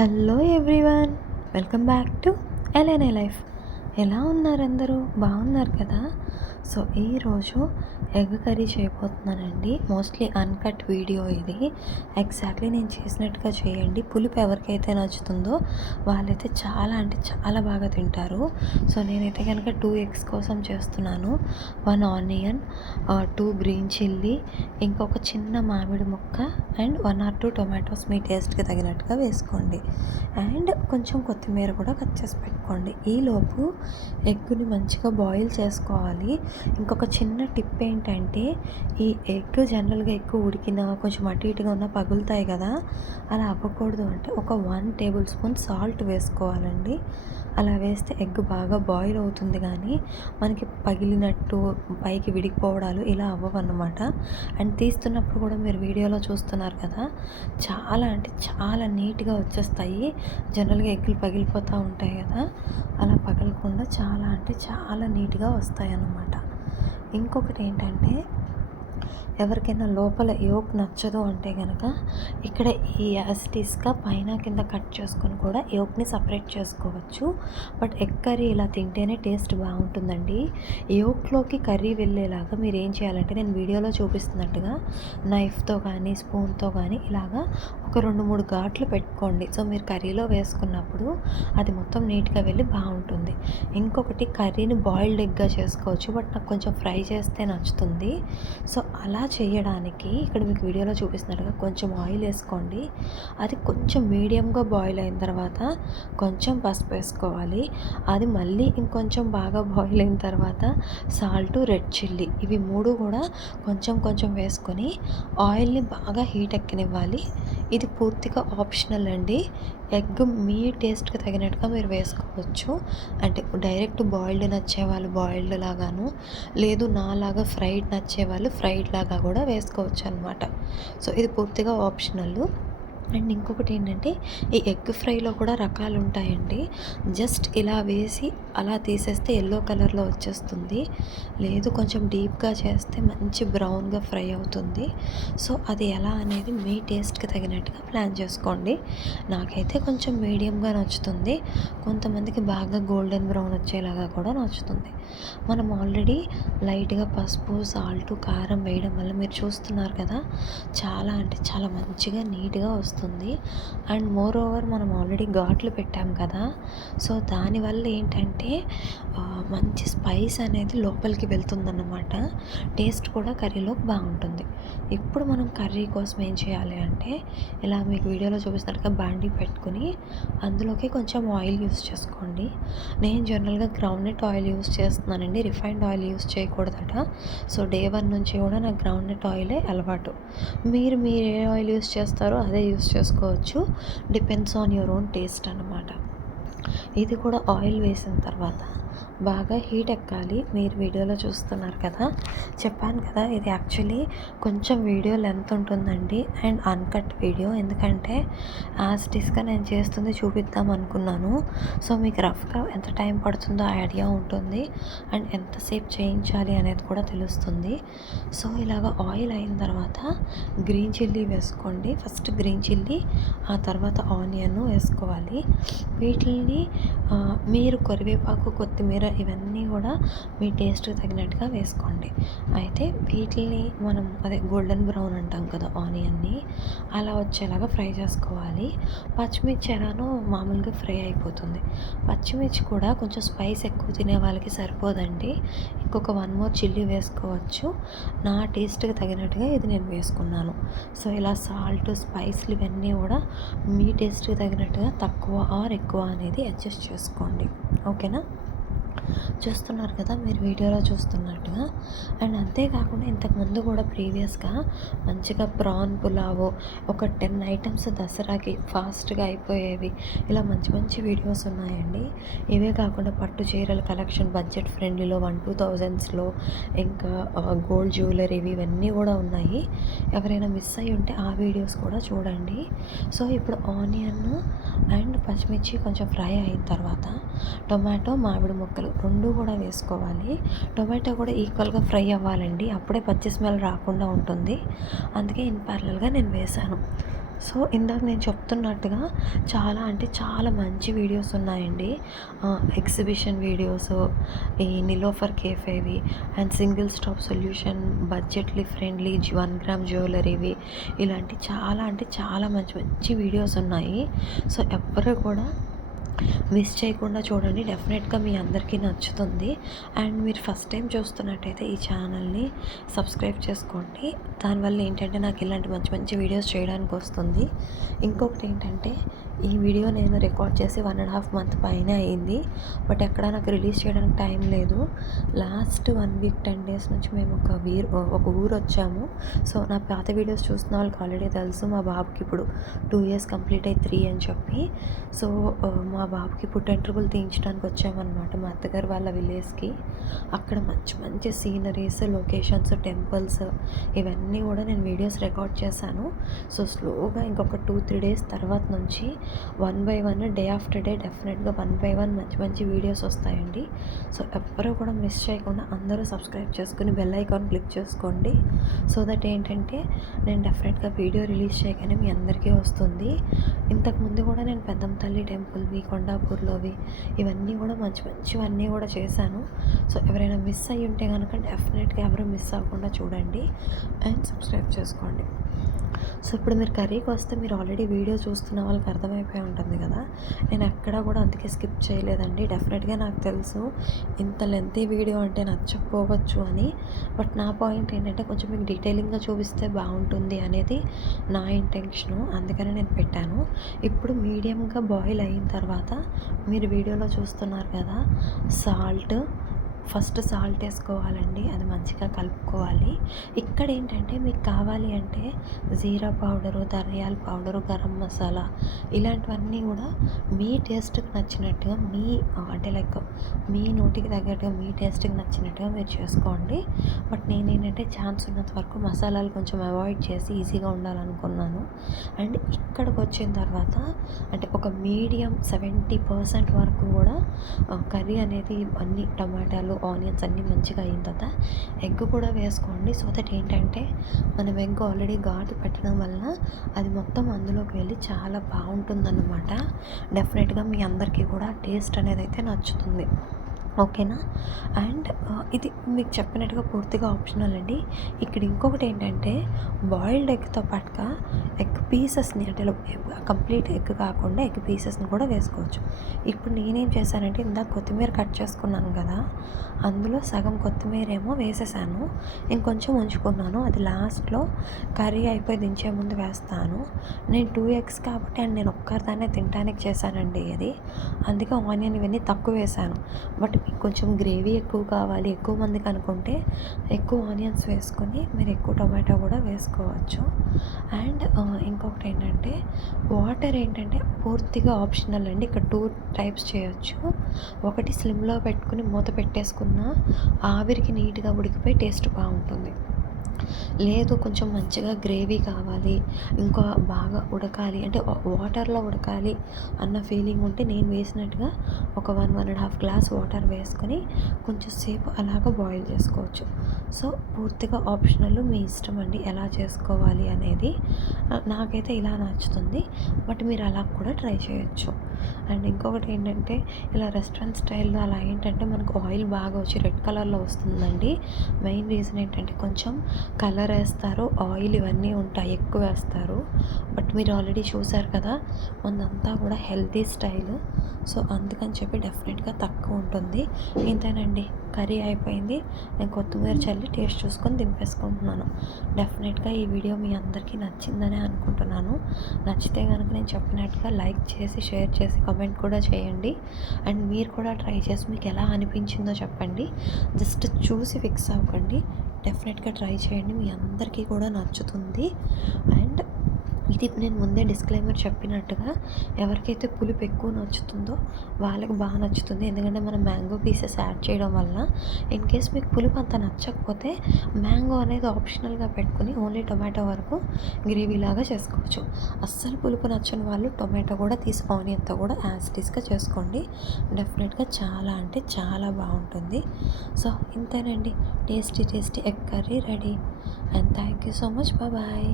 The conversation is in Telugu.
Hello everyone, welcome back to LNA life. ఎలా ఉన్నారు అందరూ? బాగున్నారు కదా? సో ఈరోజు ఎగ్ కర్రీ చేయబోతున్నానండి. మోస్ట్లీ అన్కట్ వీడియో ఇది. ఎగ్జాక్ట్లీ నేను చేసినట్టుగా చేయండి. పులుపు ఎవరికైతే నచ్చుతుందో వాళ్ళైతే చాలా అంటే చాలా బాగా తింటారు. సో నేనైతే కనుక 2 ఎగ్స్ కోసం చేస్తున్నాను. 1 ఆనియన్, 2 గ్రీన్ చిల్లీ, ఇంకొక చిన్న మామిడి ముక్క అండ్ 1 or 2 టొమాటోస్ మీ టేస్ట్కి తగినట్టుగా వేసుకోండి. అండ్ కొంచెం కొత్తిమీర కూడా కట్ చేసి పెట్టుకోండి. ఈలోపు ఎగ్గుని మంచిగా బాయిల్ చేసుకోవాలి. ఇంకొక చిన్న టిప్ ఏంటంటే, ఈ ఎగ్ జనరల్గా ఎక్కువ ఉడికినా కొంచెం అటు ఇటుగా ఉన్న పగులుతాయి కదా, అలా అవ్వకూడదు అంటే ఒక 1 టేబుల్ స్పూన్ సాల్ట్ వేసుకోవాలండి. అలా వేస్తే ఎగ్ బాగా బాయిల్ అవుతుంది, కానీ మనకి పగిలినట్టు పైకి విడిపోవడాలు ఇలా అవ్వవన్నమాట. అండ్ తీస్తున్నప్పుడు కూడా మీరు వీడియోలో చూస్తున్నారు కదా, చాలా అంటే చాలా నీట్గా వచ్చేస్తాయి. జనరల్గా ఎగ్గులు పగిలిపోతూ ఉంటాయి కదా, అలా పగలకుండా చాలా అంటే చాలా నీట్గా వస్తాయి అన్నమాట. ఇంకొకటి ఏంటంటే, ఎవరికైనా లోపల యోక్ నచ్చదు అంటే కనుక ఇక్కడ ఈ యాసిటీస్గా పైన కింద కట్ చేసుకొని కూడా యోక్ని సపరేట్ చేసుకోవచ్చు. బట్ ఎగ్ కర్రీ ఇలా తింటేనే టేస్ట్ బాగుంటుందండి. యోక్లోకి కర్రీ వెళ్ళేలాగా మీరు ఏం చేయాలంటే, నేను వీడియోలో చూపిస్తున్నట్టుగా నైఫ్తో కానీ స్పూన్తో కానీ ఇలాగా ఒక 2-3 ఘాట్లు పెట్టుకోండి. సో మీరు కర్రీలో వేసుకున్నప్పుడు అది మొత్తం నీట్గా వెళ్ళి బాగుంటుంది. ఇంకొకటి, కర్రీని బాయిల్డ్ ఎగ్గా చేసుకోవచ్చు, బట్ నాకు కొంచెం ఫ్రై చేస్తే నచ్చుతుంది. సో అలా చేయడానికి ఇక్కడ మీకు వీడియోలో చూపిస్తున్నట్టుగా కొంచెం ఆయిల్ వేసుకోండి. అది కొంచెం మీడియంగా బాయిల్ అయిన తర్వాత కొంచెం పసుపు వేసుకోవాలి. అది మళ్ళీ ఇంకొంచెం బాగా బాయిల్ అయిన తర్వాత సాల్ట్, రెడ్ చిల్లీ, ఇవి 3 కూడా కొంచెం కొంచెం వేసుకొని ఆయిల్ని బాగా హీట్ ఎక్కనివ్వాలి. ఇది పూర్తిగా ఆప్షనల్ అండి. ఎగ్ మీ టేస్ట్కి తగినట్టుగా మీరు వేసుకోవచ్చు. అంటే డైరెక్ట్ బాయిల్డ్ నచ్చేవాళ్ళు బాయిల్డ్ లాగాను, లేదు నాలాగా ఫ్రైడ్ నచ్చేవాళ్ళు ఫ్రైడ్ లాగా కూడా వేసుకోవచ్చు అనమాట. సో ఇది పూర్తిగా ఆప్షనల్. అండ్ ఇంకొకటి ఏంటంటే, ఈ ఎగ్ ఫ్రైలో కూడా రకాలు ఉంటాయండి. జస్ట్ ఇలా వేసి అలా తీసేస్తే ఎల్లో కలర్లో వచ్చేస్తుంది, లేదు కొంచెం డీప్గా చేస్తే మంచి బ్రౌన్గా ఫ్రై అవుతుంది. సో అది ఎలా అనేది మీ టేస్ట్కి తగినట్టుగా ప్లాన్ చేసుకోండి. నాకైతే కొంచెం మీడియంగా నచ్చుతుంది, కొంతమందికి బాగా గోల్డెన్ బ్రౌన్ వచ్చేలాగా కూడా నచ్చుతుంది. మనం ఆల్రెడీ లైట్గా పసుపు, సాల్ట్, కారం వేయడం వల్ల మీరు చూస్తున్నారు కదా, చాలా అంటే చాలా మంచిగా నీట్గా వస్తుంది. అండ్ మోర్ ఓవర్ మనం ఆల్రెడీ ఘాట్లు పెట్టాం కదా, సో దానివల్ల ఏంటంటే మంచి స్పైస్ అనేది లోపలికి వెళ్తుందన్నమాట. టేస్ట్ కూడా కర్రీలోకి బాగుంటుంది. ఇప్పుడు మనం కర్రీ కోసం ఏం చేయాలి అంటే, ఇలా మీకు వీడియోలో చూపిస్తున్నట్టుగా బాండీ పెట్టుకుని అందులోకి కొంచెం ఆయిల్ యూస్ చేసుకోండి. నేను జనరల్గా గ్రౌండ్నట్ ఆయిల్ యూస్ చేస్తున్నానండి, రిఫైన్డ్ ఆయిల్ యూస్ చేయకూడదట. సో డే 1 నుంచి కూడా నాకు గ్రౌండ్నట్ ఆయిలే అలవాటు. మీరు ఏ ఆయిల్ యూస్ చేస్తారో అదే యూస్ చేసుకోవచ్చు. Depends on your own taste అన్నమాట. ఇది కూడా ఆయిల్ వేసిన తర్వాత బాగా హీట్ ఎక్కాలి. మీరు వీడియోలో చూస్తున్నారు కదా, చెప్పాను కదా ఇది యాక్చువల్లీ కొంచెం వీడియో లెంత్ ఉంటుందండి అండ్ అన్కట్ వీడియో, ఎందుకంటే యాజ్ ఇట్ ఈస్గా నేను చేస్తుంది చూపిద్దాం అనుకున్నాను. సో మీకు రఫ్గా ఎంత టైం పడుతుందో ఐడియా ఉంటుంది అండ్ ఎంతసేపు చేయించాలి అనేది కూడా తెలుస్తుంది. సో ఇలాగ ఆయిల్ అయిన తర్వాత గ్రీన్ చిల్లీ వేసుకోండి. ఫస్ట్ గ్రీన్ చిల్లీ, ఆ తర్వాత ఆనియన్ వేసుకోవాలి. వీటిని మీరు కరివేపాకు, కొత్తిమీర ఇవన్నీ కూడా మీ టేస్ట్కి తగినట్టుగా వేసుకోండి. అయితే వీటిని మనం గోల్డెన్ బ్రౌన్ అంటాం కదా ఆనియన్ని, అలా వచ్చేలాగా ఫ్రై చేసుకోవాలి. పచ్చిమిర్చి ఎలానో మామూలుగా ఫ్రై అయిపోతుంది. పచ్చిమిర్చి కూడా కొంచెం స్పైస్ ఎక్కువ తినే వాళ్ళకి సరిపోదండి, ఇంకొక 1 more చిల్లీ వేసుకోవచ్చు. నా టేస్ట్కి తగినట్టుగా ఇది నేను వేసుకున్నాను. సో ఇలా సాల్ట్, స్పైస్లు ఇవన్నీ కూడా మీ టేస్ట్కి తగినట్టుగా తక్కువ ఆర్ ఎక్కువ అనేది అడ్జస్ట్ చేసుకోండి. ఓకేనా? చూస్తున్నారు కదా మీరు వీడియోలో చూస్తున్నట్టుగా. అండ్ అంతేకాకుండా ఇంతకుముందు కూడా ప్రీవియస్గా మంచిగా ప్రాన్ పులావ్, ఒక 10 ఐటమ్స్ దసరాకి ఫాస్ట్గా అయిపోయేవి, ఇలా మంచి మంచి వీడియోస్ ఉన్నాయండి. ఇవే కాకుండా పట్టు చీరల కలెక్షన్ బడ్జెట్ ఫ్రెండ్లీలో 1-2 thousandsలో, ఇంకా గోల్డ్ జ్యువెలరీ ఇవన్నీ కూడా ఉన్నాయి. ఎవరైనా మిస్ అయ్యి ఉంటే ఆ వీడియోస్ కూడా చూడండి. సో ఇప్పుడు ఆనియన్ అండ్ పచ్చిమిర్చి కొంచెం ఫ్రై అయిన తర్వాత టొమాటో, మామిడి ముక్కలు 2 కూడా వేసుకోవాలి. టొమాటో కూడా ఈక్వల్గా ఫ్రై అవ్వాలండి, అప్పుడే పచ్చి స్మెల్ రాకుండా ఉంటుంది. అందుకే ఇన్ ప్యారలల్గా నేను వేశాను. సో ఇందాక నేను చెప్తున్నట్టుగా చాలా అంటే చాలా మంచి వీడియోస్ ఉన్నాయండి. ఎగ్జిబిషన్ వీడియోస్, ఈ నిలోఫర్ కేఫేవి and single stop solution, budgetly friendly 1 gram జ్యువెలరీవి, ఇలాంటి చాలా అంటే చాలా మంచి మంచి వీడియోస్ ఉన్నాయి. సో ఎవ్వరు కూడా మిస్ చేయకుండా చూడండి. డెఫినెట్గా మీ అందరికీ నచ్చుతుంది. అండ్ మీరు ఫస్ట్ టైం చూస్తున్నట్టయితే ఈ ఛానల్ని సబ్స్క్రైబ్ చేసుకోండి. దానివల్ల ఏంటంటే నాకు ఇలాంటి మంచి మంచి వీడియోస్ చేయడానికి వస్తుంది. ఇంకొకటి ఏంటంటే ఈ వీడియో నేను రికార్డ్ చేసి 1.5 మంత్ పైనే అయింది. బట్ ఎక్కడ నాకు రిలీజ్ చేయడానికి టైం లేదు. లాస్ట్ 1 వీక్ 10 డేస్ నుంచి మేము ఒక ఊరు వచ్చాము. సో నా పాత వీడియోస్ చూస్తున్న వాళ్ళకి ఆల్రెడీ తెలుసు. మా బాబుకి ఇప్పుడు 2 ఇయర్స్ కంప్లీట్ అయ్యి 3 అని చెప్పి. సో మా బాబుకి పుట్టెంట్రుకలు తీయించడానికి వచ్చామన్నమాట మా అత్తగారు వాళ్ళ విలేజ్కి. అక్కడ మంచి మంచి సీనరీస్, లొకేషన్స్, టెంపుల్స్ ఇవన్నీ కూడా నేను వీడియోస్ రికార్డ్ చేశాను. సో స్లోగా ఇంకొక 2-3 డేస్ తర్వాత నుంచి 1 బై 1 డే ఆఫ్టర్ డే డెఫినెట్గా 1 బై 1 మంచి మంచి వీడియోస్ వస్తాయండి. సో ఎవ్వరూ కూడా మిస్ చేయకుండా అందరూ సబ్స్క్రైబ్ చేసుకుని బెల్ ఐకాన్ క్లిక్ చేసుకోండి. సో దట్ ఏంటంటే నేను డెఫినెట్గా వీడియో రిలీజ్ చేయగానే మీ అందరికీ వస్తుంది. ఇంతకుముందు కూడా నేను పెద్దమ్మ తల్లి టెంపుల్వి, కొండాపూర్లోవి ఇవన్నీ కూడా మంచి మంచివన్నీ కూడా చేశాను. సో ఎవరైనా మిస్ అయ్యి ఉంటే కనుక డెఫినెట్గా ఎవరు మిస్ అవ్వకుండా చూడండి అండ్ సబ్స్క్రైబ్ చేసుకోండి. సో ఇప్పుడు మీరు కర్రీకి వస్తే మీరు ఆల్రెడీ వీడియో చూస్తున్న వాళ్ళకి అర్థమైపోయి ఉంటుంది కదా. నేను ఎక్కడా కూడా అందుకే స్కిప్ చేయలేదండి. డెఫినెట్గా నాకు తెలుసు ఇంత లెంతీ వీడియో అంటే నచ్చకపోవచ్చు అని. బట్ నా పాయింట్ ఏంటంటే కొంచెం మీకు డీటెయిలింగ్గా చూపిస్తే బాగుంటుంది అనేది నా ఇంటెన్షను. అందుకని నేను పెట్టాను. ఇప్పుడు మీడియంగా బాయిల్ అయిన తర్వాత మీరు వీడియోలో చూస్తున్నారు కదా, ఫస్ట్ సాల్ట్ వేసుకోవాలండి. అది మంచిగా కలుపుకోవాలి. ఇక్కడ ఏంటంటే మీకు కావాలి అంటే జీరా పౌడరు, ధనియాల పౌడరు, గరం మసాలా ఇలాంటివన్నీ కూడా మీ టేస్ట్కి నచ్చినట్టుగా అంటే లైక్ మీ నోటికి తగ్గట్టుగా మీ టేస్ట్కి నచ్చినట్టుగా మీరు చేసుకోండి. బట్ నేనేంటంటే ఛాన్స్ ఉన్నంత వరకు మసాలాలు కొంచెం అవాయిడ్ చేసి ఈజీగా ఉండాలనుకున్నాను. అండ్ ఇక్కడికి వచ్చిన తర్వాత అంటే ఒక మీడియం 70% వరకు కూడా కర్రీ అనేది అన్ని టమాటాలు, ఆనియన్స్ అన్నీ మంచిగా అయిన తర్వాత ఎగ్ కూడా వేసుకోండి. సో దట్ ఏంటంటే మనం ఎగ్ ఆల్రెడీ ఘాటు పెట్టడం వలన అది మొత్తం అందులోకి వెళ్ళి చాలా బాగుంటుందన్నమాట. డెఫినెట్గా మీ అందరికీ కూడా టేస్ట్ అనేది అయితే నచ్చుతుంది. ఓకేనా. అండ్ ఇది మీకు చెప్పినట్టుగా పూర్తిగా ఆప్షనల్ అండి. ఇక్కడ ఇంకొకటి ఏంటంటే బాయిల్డ్ ఎగ్తో పాటుగా ఎగ్ పీసెస్ని అంటే కంప్లీట్ ఎగ్ కాకుండా ఎగ్ పీసెస్ని కూడా వేసుకోవచ్చు. ఇప్పుడు నేనేం చేశానంటే ఇందాక కొత్తిమీర కట్ చేసుకున్నాను కదా, అందులో సగం కొత్తిమీర ఏమో వేసేసాను, ఇంకొంచెం ఉంచుకున్నాను. అది లాస్ట్లో కర్రీ అయిపోయి దించే ముందు వేస్తాను. నేను 2 ఎగ్స్ కాబట్టి అండ్ నేను ఒక్కరిదాన్నే తినడానికి చేశానండి అది. అందుకే ఆనియన్ ఇవన్నీ తక్కువ వేసాను. బట్ మీకు కొంచెం గ్రేవీ ఎక్కువ కావాలి, ఎక్కువ మందికి అనుకుంటే ఎక్కువ ఆనియన్స్ వేసుకొని మీరు ఎక్కువ టొమాటో కూడా వేసుకోవచ్చు. అండ్ ఇంకొకటి ఏంటంటే వాటర్ ఏంటంటే పూర్తిగా ఆప్షనల్ అండి. ఇక్కడ 2 టైప్స్ చేయొచ్చు. ఒకటి స్లిమ్లో పెట్టుకుని మూత పెట్టేసుకున్న ఆవిరికి నీట్గా ఉడికిపోయి టేస్ట్ బాగుంటుంది. లేదు కొంచెం మంచిగా గ్రేవీ కావాలి, ఇంకా బాగా ఉడకాలి అంటే వాటర్లో ఉడకాలి అన్న ఫీలింగ్ ఉంటే నేను వేసినట్టుగా ఒక 1-1.5 గ్లాస్ వాటర్ వేసుకొని కొంచెం సేపు అలాగ బాయిల్ చేసుకోవచ్చు. సో పూర్తిగా ఆప్షనల్, మీ ఇష్టం అండి ఎలా చేసుకోవాలి అనేది. నాకైతే ఇలా నచ్చుతుంది. బట్ మీరు అలా కూడా ట్రై చేయొచ్చు. అండ్ ఇంకొకటి ఏంటంటే ఇలా రెస్టారెంట్ స్టైల్లో అలా ఏంటంటే మనకు ఆయిల్ బాగా వచ్చి రెడ్ కలర్లో వస్తుందండి. మెయిన్ రీజన్ ఏంటంటే కొంచెం కలర్ వేస్తారు, ఆయిల్ ఇవన్నీ ఉంటాయి, ఎక్కువ వేస్తారు. బట్ మీరు ఆల్రెడీ చూసారు కదా మనదంతా కూడా హెల్తీ స్టైల్. సో అందుకని చెప్పి డెఫినెట్గా తక్కువ ఉంటుంది. ఇంతేనండి, కర్రీ అయిపోయింది. నేను కొత్తిమీర చల్లి టేస్ట్ చూసుకొని దింపేసుకుంటున్నాను. డెఫినెట్గా ఈ వీడియో మీ అందరికీ నచ్చిందని అనుకుంటున్నాను. నచ్చితే కనుక నేను చెప్పినట్టుగా లైక్ చేసి, షేర్ చేసి, కామెంట్ కూడా చేయండి. అండ్ మీరు కూడా ట్రై చేసి మీకు ఎలా అనిపించిందో చెప్పండి. జస్ట్ చూసి ఫిక్స్ అవ్వకండి, డెఫినెట్గా ట్రై చేయండి, మీ అందరికీ కూడా నచ్చుతుంది. అండ్ ఇది నేను ముందే డిస్క్లైమర్ చెప్పినట్టుగా ఎవరికైతే పులుపు ఎక్కువ నచ్చుతుందో వాళ్ళకి బాగా నచ్చుతుంది. ఎందుకంటే మనం మ్యాంగో పీసెస్ యాడ్ చేయడం వల్ల ఇన్ కేస్ మీకు పులుపు అంత నచ్చకపోతే మ్యాంగో అనేది ఆప్షనల్గా పెట్టుకుని ఓన్లీ టొమాటో వరకు గ్రేవీలాగా చేసుకోవచ్చు. అస్సలు పులుపు నచ్చని వాళ్ళు టొమాటో కూడా తీసి ఆనియన్తో కూడా యాస్టీస్గా చేసుకోండి. డెఫినెట్గా చాలా అంటే చాలా బాగుంటుంది. సో ఇంతేనండి, tasty egg curry ready. And thank you so much. Bye.